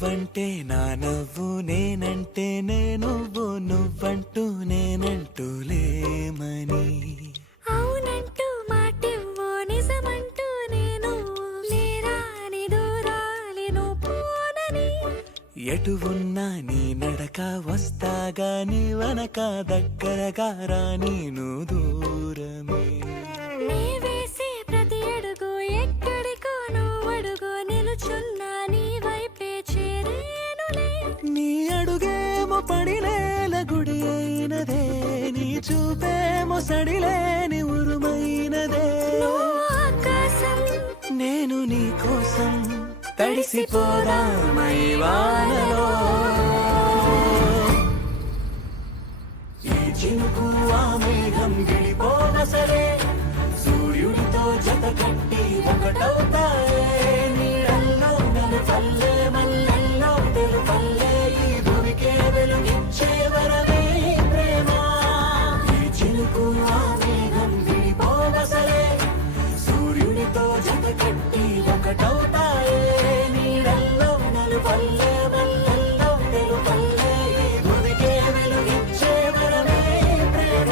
నువ్వంటే నా నవ్వు నేనంటే నువ్వు నువ్వంటూ నేనంటూ లేమని అవునంటూ మాటివ్వు నిజమంటూ నేను లేరాని దూరాలిను పోనని ఎటు ఉన్నా నీ నడక వస్తాగా నీ వనక దగ్గరగా రాని నువ్వు దూరమే నీ వేసే ప్రతి అడుగు ఎక్కడికో నువ్వు అడుగు నిలుచున్నా నీ వైపే చేరేనులే నీ అడుగేమో పడినేల గుడి అయినదే నీ చూపేమో సడిలేని ఉరుమైనదే నువ్వు ఆకాశం నేను నీ కోసం తడిసిపోదామై వానలో ఈ చినుకు ఆ మేఘం విడిపోన సరే సూర్యుడితో జత కట్టి ఒకటవుతాయే నీడల్లో నలుపల్లె మల్లెల్లో తెలుపల్లె ఈ భూమికే వెలుగిచ్చే వరమే ఈ ప్రేమ ఈ చినుకు ఆ మేఘం విడిపోన సరే సూర్యుడితో జత కట్టి ఒకటవుతాయే నీడల్లో నలుపల్లె మల్లెల్లో తెలుపల్లె ఈ భూమికే వెలుగిచ్చే వరమే ఈ ప్రేమ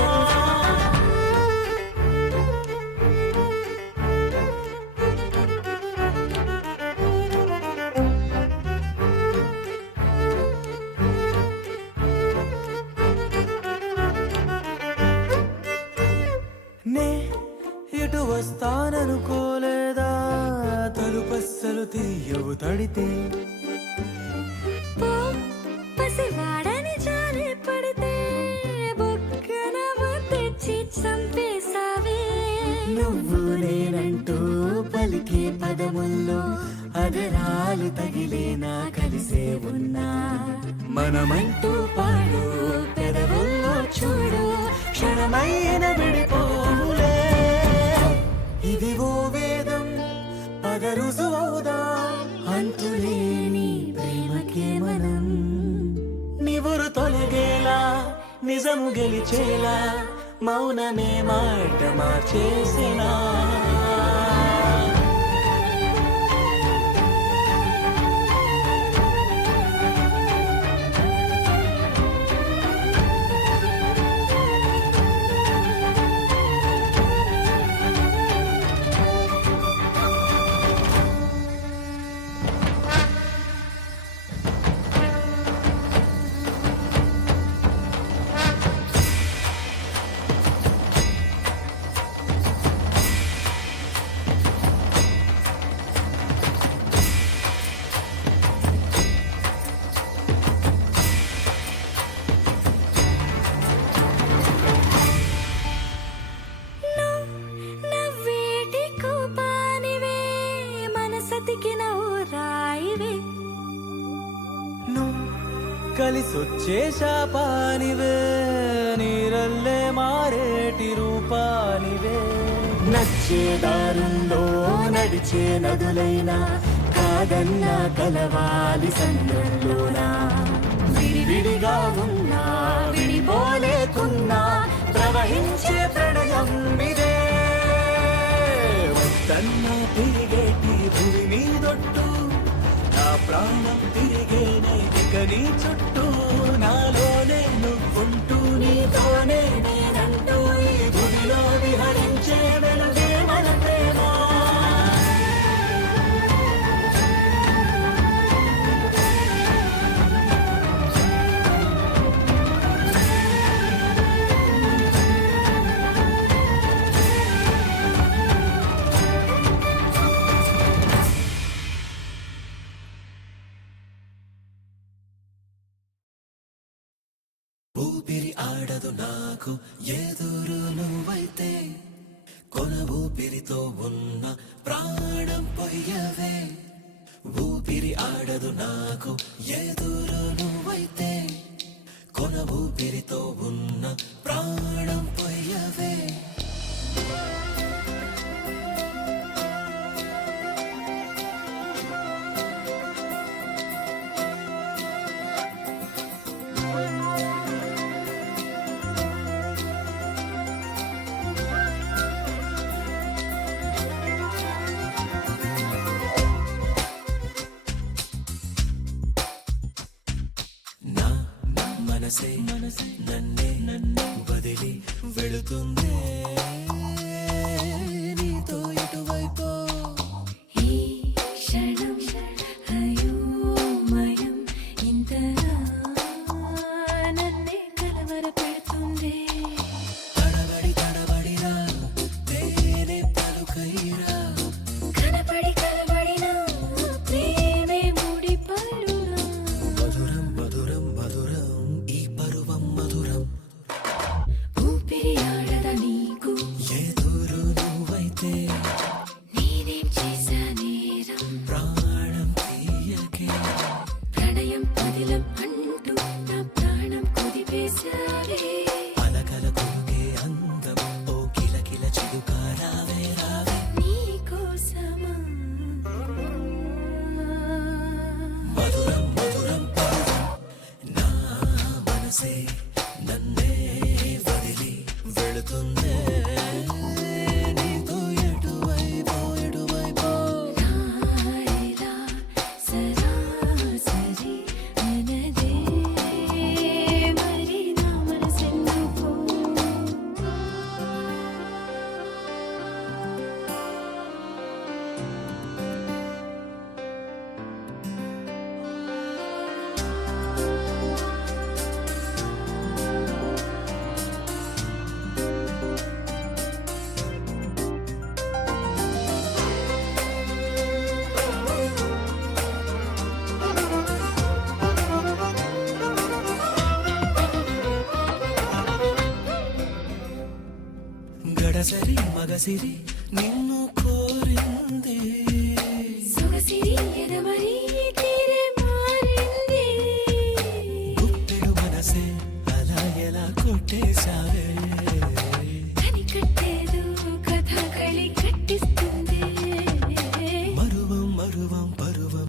నే ఇటు వస్తాననుకోలేదా తలుపస్సలు తీయవు తడితే పో పసివాడని జాలి పడితే బొక్కన తెచ్చి చంపేశావే నువ్వు నేనంటూ పలికే పదముల్లో అదరాలు తగిలేనా కలిసే ఉన్నా మనమంటూ పాడు పెదవుల్లో చూడు క్షణమైన విడిపోవులే ఇది ఓ వేదం పద రుజువవుదా అంతులేని ప్రేమకే మనం నివురు తొలగేలా నిజము గెలిచేలా మౌనమే మాట మార్చేసినా నవ్వేటి కోపానివే మనసతికిన ఊరాయివే నువ్వు కలిసొచ్చే శాపానివే నీరల్లే మారేటి రూపానివే నచ్చే దారుల్లో నడిచే నదులైనా కాదన్నా కలవాలి సంద్రంలోనా విడివిడిగా ఉన్నా విడిపోలేకున్నా ప్రవహించే ప్రణయం ఇదే వద్దన్నా తిరిగేటి భూమి మీదొట్టు నా ప్రాణం తిరిగేనే ఇక నీ చుట్టూ నాలోనే నువ్వుంటూ నీతోనే నేనంటూ ఈ భూమిలో విహరించే వెలుగే మన ప్రేమ ఊపిరి ఆడదు నాకు ఎదురు నువ్వైతే కొన ఊపిరితో ఉన్న ప్రాణం పొయ్యవే ఊపిరి ఆడదు నాకు ఎదురు నువ్వైతే కొన ఊపిరితో ఉన్న ప్రాణం పొయ్యవే మనసే నన్నే వదిలి వెళుతుందే నీతో ఎటువైపో ఈ క్షణం అయోమయం ఇంతగా నన్నే కలవరపెడుతుంది. తడబడిరా తేనె పలుకైరా కనపడి కలబడిన ప్రేమే ముడిపడునా. మధురం మధురం మధురం ఈ పరువం మధురం ఊపిరి ఆడద నీకు ఎదురు నువ్వైతే నేనేం చేశా నేరం. ప్రాణం తీయకే ప్రణయం పదిలం అంటూ నా ప్రాణం కుదిపేశావే. అలకల కొరుగే అందం ఓ కిలకిల చిలుక రావే రావే నీకోసమా మధురం మధురం పరువం నా మనసే నన్నే వదిలి వెళుతుందే నీతో ఎటువైపో ఎటువైపో నాయిలా సరాసరి మనదే మరి నా మనసెందుకో. గడసరి మగసిరి నిన్ను కోరింది సొగసిరి ఎదమరి తీర